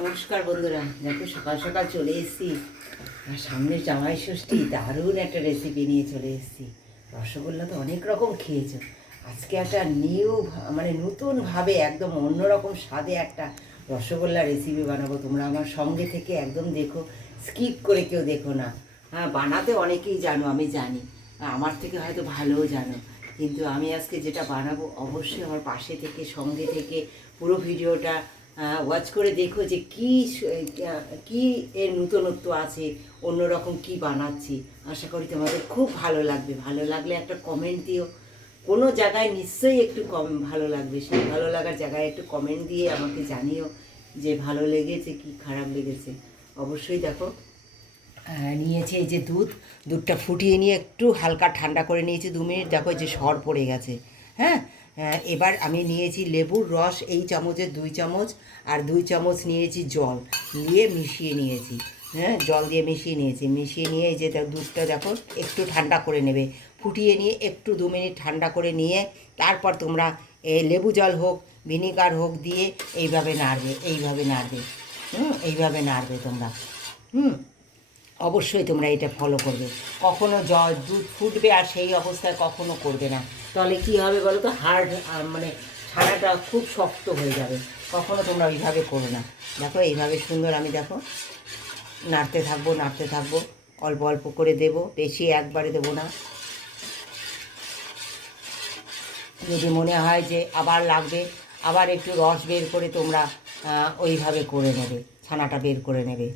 নমস্কার বন্ধুরা, দেখো সকাল সকাল চলে এসেছি আর সামনে জামাই ষষ্ঠী, দারুণ একটা রেসিপি নিয়ে চলে এসেছি। রসগোল্লা তো অনেক রকম খেয়েছো, আজকে একটা নতুনভাবে একদম অন্যরকম স্বাদে একটা রসগোল্লা রেসিপি বানাবো। তোমরা আমার সঙ্গে থেকে একদম দেখো, স্কিপ করে কেউ দেখো না। হ্যাঁ, বানাতে অনেকেই জানো, আমি জানি, আমার থেকে হয়তো ভালোও জানো, কিন্তু আমি আজকে যেটা বানাবো অবশ্যই আমার পাশে থেকে সঙ্গে থেকে পুরো ভিডিওটা ওয়াচ করে দেখো যে কি এর নূতনত্ব আছে, অন্যরকম কি বানাচ্ছি। আশা করি তোমাদের খুব ভালো লাগবে। ভালো লাগলে একটা কমেন্ট দিও, কোনো জায়গায় নিশ্চয়ই একটু ভালো লাগবে, সেই ভালো লাগার জায়গায় একটু কমেন্ট দিয়ে আমাকে জানিও যে ভালো লেগেছে কি খারাপ লেগেছে। অবশ্যই দেখো, নিয়েছি এই যে দুধটা ফুটিয়ে নিয়ে একটু হালকা ঠান্ডা করে নিয়েছি 2 মিনিট। দেখো যে সর পড়ে গেছে। হ্যাঁ, এবার আমি নিয়েছি লেবুর রস, এই চামচের 2 চামচ, আর 2 চামচ নিয়েছি জল, নিয়ে মিশিয়ে নিয়েছি। হ্যাঁ, জল দিয়ে মিশিয়ে নিয়ে এই যে দুধটা দেখো একটু ঠান্ডা করে নেবে, ফুটিয়ে নিয়ে একটু 2 মিনিট ঠান্ডা করে নিয়ে তারপর তোমরা লেবু জল হোক ভিনিগার হোক দিয়ে এইভাবে নাড়বে, এইভাবে নাড়বে তোমরা। অবশ্যই তোমরা এটা ফলো করবে। কখনো দুধ ফুটবে আর সেই অবস্থায় কখনো করবে না, তাহলে কী হবে বলো তো, ছানাটা খুব শক্ত হয়ে যাবে। কখনো তোমরা ওইভাবে করো না। দেখো এইভাবে সুন্দর আমি দেখো নাড়তে থাকবো, অল্প অল্প করে দেব, বেশি একবারে দেবো না। যদি মনে হয় যে আবার লাগবে, আবার একটু রস বের করে তোমরা ওইভাবে করে নেবে, ছানাটা বের করে নেবে।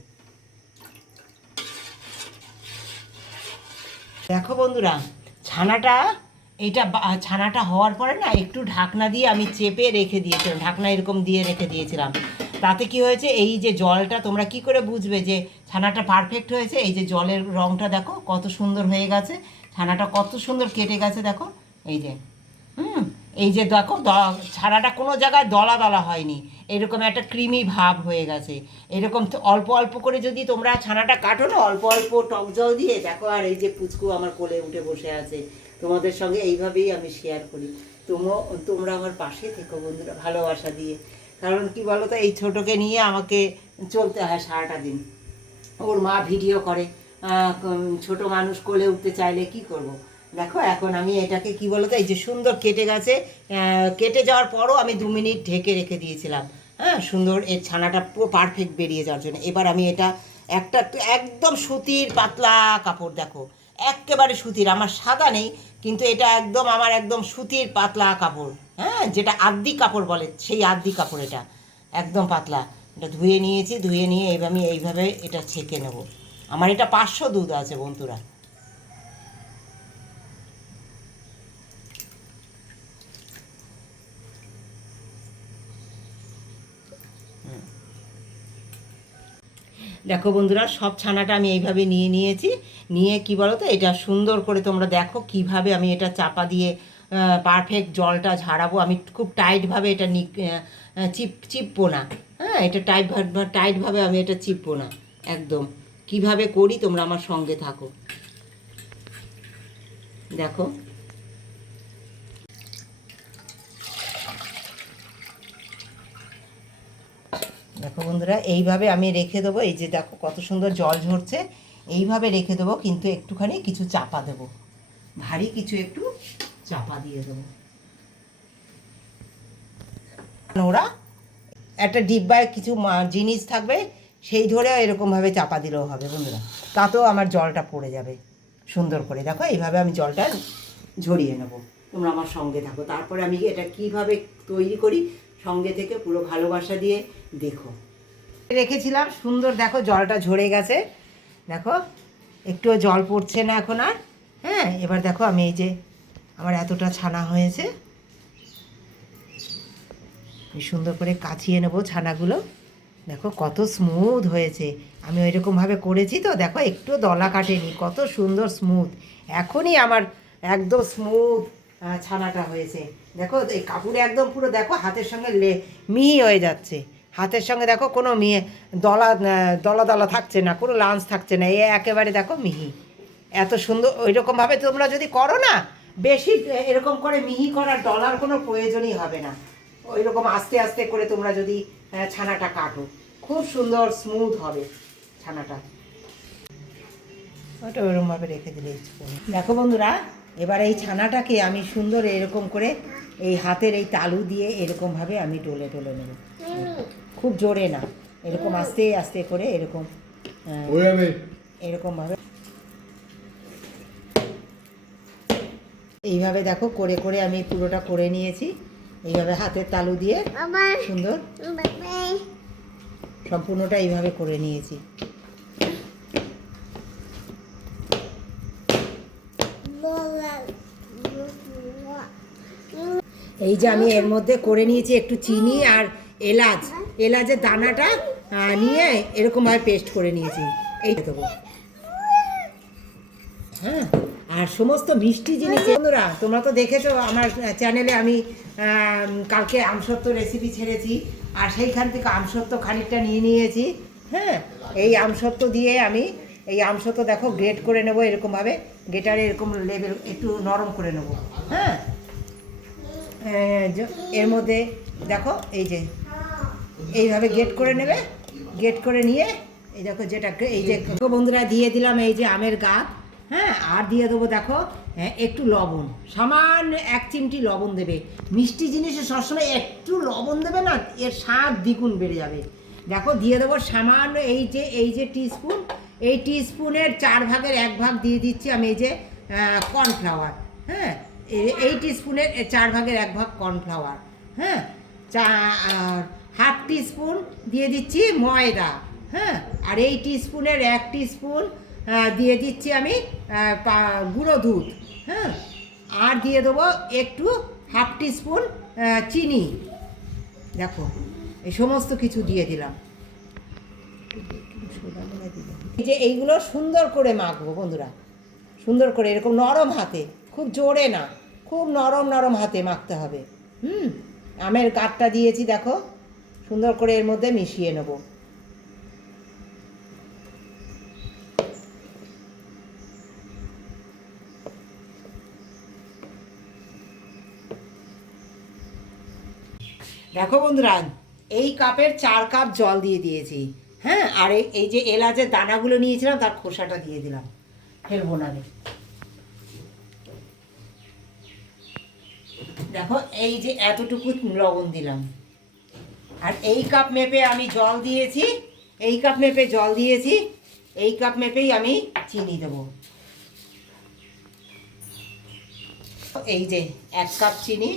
দেখো বন্ধুরা, ছানাটা হওয়ার পরে না একটু ঢাকনা দিয়ে আমি চেপে রেখে দিয়েছিলাম, ঢাকনা এরকম দিয়ে রেখে দিয়েছিলাম। তাতে কি হয়েছে, এই যে জলটা তোমরা কি করে বুঝবে যে ছানাটা পারফেক্ট হয়েছে? এই যে জলের রঙটা দেখো কত সুন্দর হয়ে গেছে, ছানাটা কত সুন্দর কেটে গেছে দেখো। এই যে এই যে দেখো ছানাটা কোনো জায়গায় দলা দলা হয়নি, এরকম একটা ক্রিমি ভাব হয়ে গেছে। এরকম অল্প অল্প করে যদি তোমরা ছানাটা কাটো না, অল্প অল্প টক জল দিয়ে দেখো। আর এই যে পুচকু আমার কোলে উঠে বসে আছে, তোমাদের সঙ্গে এইভাবেই আমি শেয়ার করি। তোমরা আমার পাশে থেকো বন্ধুরা, ভালোবাসা দিয়ে। কারণ কি বলো তো, এই ছোটোকে নিয়ে আমাকে চলতে হয় সারাটা দিন। ওর মা ভিডিও করে, ছোট মানুষ কোলে উঠতে চাইলে কি করব। দেখো এখন আমি এটাকে কি বলতো, এই যে সুন্দর কেটে গেছে, কেটে যাওয়ার পরও আমি 2 মিনিট ঢেকে রেখে দিয়েছিলাম। হ্যাঁ, সুন্দর এর ছানাটা পুরো পারফেক্ট বেরিয়ে যাওয়ার জন্য। এবার আমি এটা একটা একদম সুতির পাতলা কাপড়, দেখো একেবারে সুতির, আমার সাদা নেই কিন্তু এটা একদম আমার একদম সুতির পাতলা কাপড়। হ্যাঁ, যেটা আদ্দি কাপড় বলে, সেই আদ্দি কাপড়, এটা একদম পাতলা। এটা ধুয়ে নিয়েছি, ধুয়ে নিয়ে আমি এইভাবে এটা ছেঁকে নেব। আমার এটা 500 দুধ আছে বন্ধুরা। দেখো বন্ধুরা, সব ছানাটা আমি এইভাবে নিয়েছি। নিয়ে কি বলো তো, এটা সুন্দর করে তোমরা দেখো কিভাবে আমি এটা চাপা দিয়ে পারফেক্ট জলটা ঝাড়াবো। আমি খুব টাইটভাবে এটা চিপবো না। হ্যাঁ, এটা টাইটভাবে আমি এটা চিপবো না একদম। কিভাবে করি তোমরা আমার সঙ্গে থাকো, দেখো। দেখো বন্ধুরা, এইভাবে আমি রেখে দেবো। এই যে দেখো কত সুন্দর জল ঝরছে, এইভাবে রেখে দেবো, কিন্তু একটুখানি কিছু চাপা দেবো, ভারী কিছু একটু চাপা দিয়ে দেবো। ওরা একটা ডিব্বায় কিছু জিনিস থাকবে, সেই ধরে এরকমভাবে চাপা দিলেও হবে বন্ধুরা, তাতেও আমার জলটা পড়ে যাবে সুন্দর করে। দেখো এইভাবে আমি জলটা ঝরিয়ে নেব, তোমরা আমার সঙ্গে থাকো। তারপরে আমি এটা কিভাবে তৈরি করি, সঙ্গে থেকে পুরো ভালোবাসা দিয়ে দেখো। রেখেছিলাম সুন্দর, দেখো জলটা ঝরে গেছে, দেখো একটুও জল পড়ছে না এখন আর। হ্যাঁ, এবার দেখো আমি এই যে আমার এতটা ছানা হয়েছে, সুন্দর করে কাচিয়ে নেবো ছানাগুলো। দেখো কত স্মুথ হয়েছে, আমি ওই রকমভাবে করেছি তো, দেখো একটু দলা কাটেনি, কত সুন্দর স্মুথ। এখনই আমার একদম স্মুথ ছানাটা হয়েছে। দেখো এই কাপড়ে একদম পুরো দেখো হাতের সঙ্গে মিহি হয়ে যাচ্ছে, হাতের সঙ্গে দেখো কোনো দলা দলা দলা থাকছে না, কোনো লাঞ্চ থাকছে না, একেবারে দেখো মিহি। এত সুন্দর ওই রকমভাবে তোমরা যদি করো না, বেশি এরকম করে মিহি করার ডলার কোনো প্রয়োজনই হবে না। ওই রকম আস্তে আস্তে করে তোমরা যদি ছানাটা কাটো, খুব সুন্দর স্মুথ হবে ছানাটা। ওটা ওরকমভাবে রেখে দিলে দেখো বন্ধুরা, এবার এই ছানাটাকে আমি সুন্দর এরকম করে এই হাতের এই তালু দিয়ে এরকমভাবে আমি ডলে ডলে নেব, খুব জোরে না, এরকম আস্তে আস্তে করে এরকম এরকমভাবে এইভাবে দেখো করে করে আমি পুরোটা করে নিয়েছি। এইভাবে হাতের তালু দিয়ে সুন্দর সম্পূর্ণটা এইভাবে করে নিয়েছি। এই যে আমি এর মধ্যে করে নিয়েছি একটু চিনি আর এলাচের দানাটা নিয়ে এরকমভাবে পেস্ট করে নিয়েছি। এই দেবো, হ্যাঁ। আর সমস্ত মিষ্টি জিনিস বন্ধুরা তোমরা তো দেখেছো আমার চ্যানেলে, আমি কালকে আমসত্ত্ব রেসিপি ছেড়েছি, আর সেইখান থেকে আমসত্ত্ব খানিকটা নিয়ে নিয়েছি। হ্যাঁ, এই আমসত্ত্ব দিয়ে আমি এই আমসত্ত্ব দেখো গ্রেট করে নেবো এরকমভাবে, গ্রেটারে এরকম লেভেল একটু নরম করে নেবো। হ্যাঁ, এর মধ্যে দেখো এই যে এইভাবে গ্রেট করে নেবে, গ্রেট করে নিয়ে এই দেখো যেটা এই যে বন্ধুরা দিয়ে দিলাম এই যে আমের গাছ। হ্যাঁ, আর দিয়ে দেবো দেখো একটু লবণ, সামান্য 1 চিমটি লবণ দেবে। মিষ্টি জিনিসে সবসময় একটু লবণ দেবে না, এর স্বাদ দ্বিগুণ বেড়ে যাবে। দেখো দিয়ে দেবো সামান্য এই যে টিস্পুন, এই টিস্পুনের 4 ভাগের 1 ভাগ দিয়ে দিচ্ছি আমি এই যে কর্নফ্লাওয়ার। হ্যাঁ, এই টিস্পুনের 4 ভাগের 1 ভাগ কর্নফ্লাওয়ার। হ্যাঁ, হাফ টিস্পুন দিয়ে দিচ্ছি ময়দা। হ্যাঁ, আর এই টিস্পুনের 1 টিস্পুন দিয়ে দিচ্ছি আমি গুঁড়ো দুধ। হ্যাঁ, আর দিয়ে দেবো একটু হাফ টিস্পুন চিনি। দেখো এই সমস্ত কিছু দিয়ে দিলাম। এই যে এইগুলো সুন্দর করে মাখবো বন্ধুরা, সুন্দর করে এরকম নরম হাতে, খুব জোরে না, খুব নরম নরম হাতে মাখতে হবে। আমের গাঁটটা দিয়েছি দেখো, সুন্দর করে এর মধ্যে মিশিয়ে নেব। দেখো বন্ধুরা, এই কাপের 4 কাপ জল দিয়ে দিয়েছি। হ্যাঁ, আর এই যে এলাচের দানাগুলো নিয়েছিলাম তার খোসাটা দিয়ে দিলাম, ফেলবো না। দেখো এই যে এতটুকু লবণ দিলাম, আর এই কাপ মেপে আমি জল দিয়েছি, এই কাপ মেপে জল দিয়েছি, এই কাপ মেপেই আমি চিনি দেবো। এই যে 1 কাপ চিনি,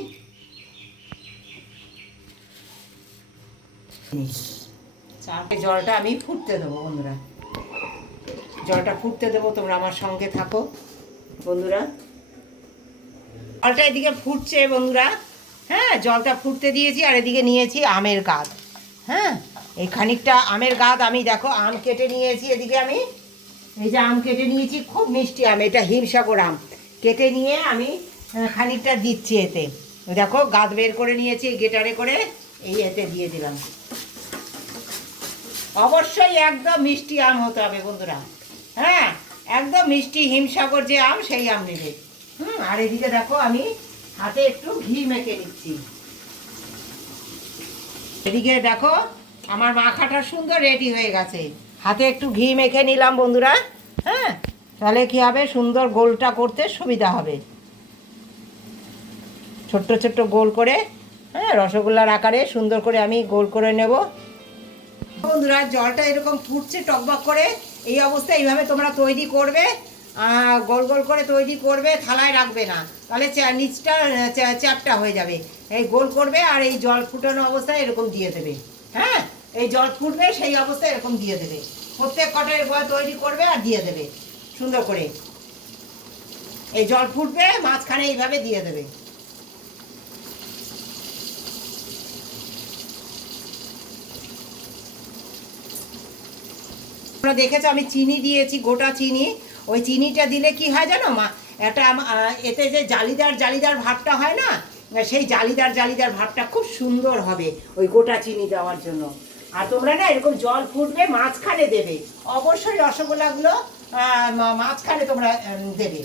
জলটা আমি ফুটতে দেবো বন্ধুরা, জলটা ফুটতে দেবো, তোমরা আমার সঙ্গে থাকো বন্ধুরা। জলটা এদিকে ফুটছে বন্ধুরা। হ্যাঁ, জলটা ফুটতে দিয়েছি, আর এদিকে নিয়েছি আমের গাছ। হ্যাঁ, এই খানিকটা আমের গাছ আমি দেখো আম কেটে নিয়েছি, এদিকে আমি এই যে আম কেটে নিয়েছি, খুব মিষ্টি আম, এটা হিমসাগর আম, কেটে নিয়ে আমি খানিকটা দিচ্ছি এতে। দেখো গাছ বের করে নিয়েছি গেটারে করে, এই এতে দিয়ে দিলাম। অবশ্যই একদম মিষ্টি আম হতে হবে বন্ধুরা। হ্যাঁ, একদম মিষ্টি হিমসাগর যে আম সেই আম নেবে। আর এদিকে দেখো আমি হাতে একটু ঘি মেখে নিচ্ছি। এদিকে দেখো আমার মাখাটা সুন্দর রেডি হয়ে গেছে, হাতে একটু ঘি মেখে নিলাম বন্ধুরা। হ্যাঁ, তাহলে কী হবে, সুন্দর গোলটা করতে সুবিধা হবে। ছোট্ট ছোট্ট গোল করে, হ্যাঁ, রসগোল্লার আকারে সুন্দর করে আমি গোল করে নেব বন্ধুরা। জলটা এরকম ফুটছে টকবক করে, এই অবস্থায় এইভাবে তোমরা তৈরি করবে, গোল গোল করে তৈরি করবে, থালায় রাখবে না, তাহলে নিচটা চ্যাপটা হয়ে যাবে। এই গোল করবে আর এই জল ফুটানো অবস্থায় এরকম দিয়ে দেবে। হ্যাঁ, এই জল ফুটবে সেই অবস্থায় এরকম দিয়ে দেবে, প্রত্যেক কটার তৈরি করবে আর দিয়ে দেবে সুন্দর করে। এই জল ফুটবে, মাঝখানে এইভাবে দিয়ে দেবে। তোমরা দেখেছো আমি চিনি দিয়েছি, গোটা চিনি। ওই চিনিটা দিলে কি হয় জানো মা, একটা এতে যে জালিদার জালিদার ভাবটা হয় না, সেই জালিদার জালিদার ভাবটা খুব সুন্দর হবে ওই গোটা চিনি দেওয়ার জন্য। আর তোমরা না এরকম জল ফুটবে মাঝখানে দেবে, অবশ্যই রসগোল্লাগুলো মাঝখানে তোমরা দেবে।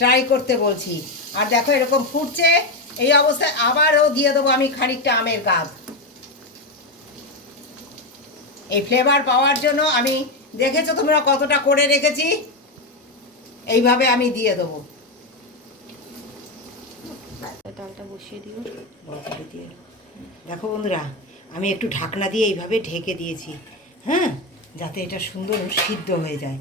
ট্রাই করতে বলছি, আর দেখো এরকম ফুটছে, এই অবস্থায় আবারও দিয়ে দেবো আমি খানিকটা আমের গাছ। এই ফ্লেভার পাওয়ার জন্য আমি, দেখেছো তোমরা কতটা করে রেখেছি, এইভাবে আমি দিয়ে দেবো। ডালটা বসিয়ে দিও। দেখো বন্ধুরা, আমি একটু ঢাকনা দিয়ে এইভাবে ঢেকে দিয়েছি, হ্যাঁ, যাতে এটা সুন্দর সিদ্ধ হয়ে যায়।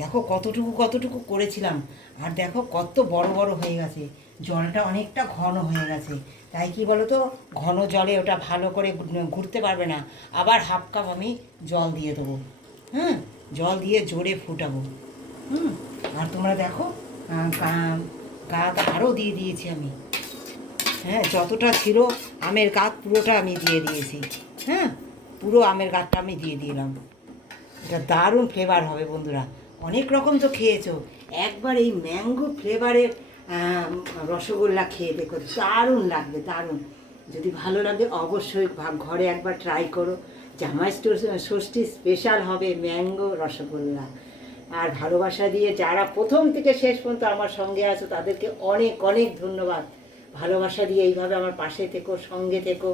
দেখো কতটুকু কতটুকু করেছিলাম, আর দেখো কত বড় বড় হয়ে গেছে, জলটা অনেকটা ঘন হয়ে গেছে। তাই কি বলো তো, ঘন জলে ওটা ভালো করে ঘুরতে পারবে না। আবার হাফ কাপ আমি জল দিয়ে দেবো, হ্যাঁ, জল দিয়ে জোরে ফুটাবো। আর তোমরা দেখো গাছ আরও দিয়ে দিয়েছি আমি, হ্যাঁ, যতটা ছিল আমের গাছ পুরোটা আমি দিয়ে দিয়েছি, হ্যাঁ, পুরো আমের গাছটা আমি দিয়ে দিলাম। এটা দারুণ ফ্লেভার হবে বন্ধুরা। অনেক রকম তো খেয়েছো, একবার এই ম্যাঙ্গো ফ্লেভারের রসগোল্লা খেয়ে দেখো, দারুণ লাগবে, দারুণ। যদি ভালো লাগে অবশ্যই ঘরে একবার ট্রাই করো। জামাই ষষ্ঠী স্পেশাল হবে ম্যাঙ্গো রসগোল্লা। আর ভালোবাসা দিয়ে যারা প্রথম থেকে শেষ পর্যন্ত আমার সঙ্গে আছো তাদেরকে অনেক অনেক ধন্যবাদ। ভালোবাসা দিয়ে এইভাবে আমার পাশে থেকো, সঙ্গে থেকো,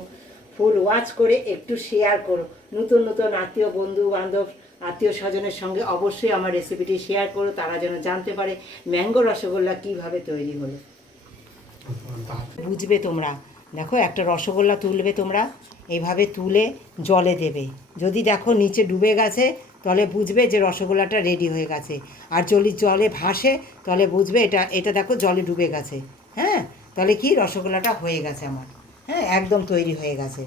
ফুল ওয়াচ করে একটু শেয়ার করো। নতুন নতুন আত্মীয় বন্ধু বান্ধব আত্মীয় স্বজনের সঙ্গে অবশ্যই আমার রেসিপিটি শেয়ার করো, তারা যেন জানতে পারে ম্যাঙ্গো রসগোল্লা কীভাবে তৈরি হলো। বুঝবে তোমরা, দেখো একটা রসগোল্লা তুলবে তোমরা, এইভাবে তুলে জলে দেবে। যদি দেখো নিচে ডুবে গেছে তাহলে বুঝবে যে রসগোল্লাটা রেডি হয়ে গেছে। আর যদি জলে ভাসে তাহলে বুঝবে এটা এটা দেখো জলে ডুবে গেছে, হ্যাঁ, তাহলে কি রসগোল্লাটা হয়ে গেছে আমার, হ্যাঁ, একদম তৈরি হয়ে গেছে।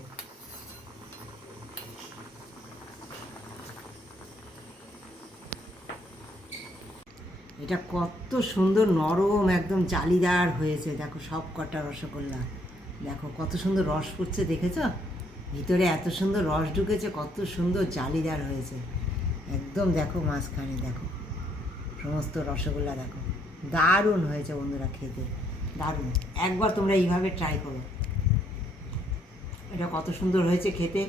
এটা কত সুন্দর নরম একদম জালিদার হয়েছে, দেখো সব কটা রসগোল্লা, দেখো কত সুন্দর রস পড়ছে, দেখেছো ভিতরে এত সুন্দর রস ঢুকেছে, কত সুন্দর জালিদার হয়েছে একদম। দেখো মাঝখানে দেখো সমস্ত রসগোল্লা, দেখো দারুণ হয়েছে বন্ধুরা, খেতে দারুণ। একবার তোমরা এইভাবে ট্রাই করো, এটা কত সুন্দর হয়েছে খেতে,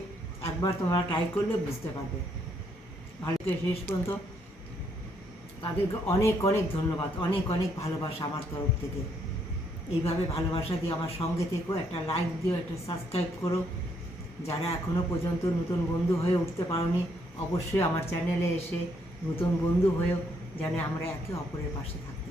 একবার তোমরা ট্রাই করলে বুঝতে পারবে। ভালো থেকে শেষ পর্যন্ত তাদেরকে অনেক অনেক ধন্যবাদ, অনেক অনেক ভালোবাসা আমার তরফ থেকে। এইভাবে ভালোবাসা দিয়ে আমার সঙ্গে থেকো, একটা লাইক দিও, একটা সাবস্ক্রাইব করো। যারা এখনও পর্যন্ত নতুন বন্ধু হয়ে উঠতে পারোনি, অবশ্যই আমার চ্যানেলে এসে নতুন বন্ধু হয়েও যেন আমরা একে অপরের পাশে থাকি।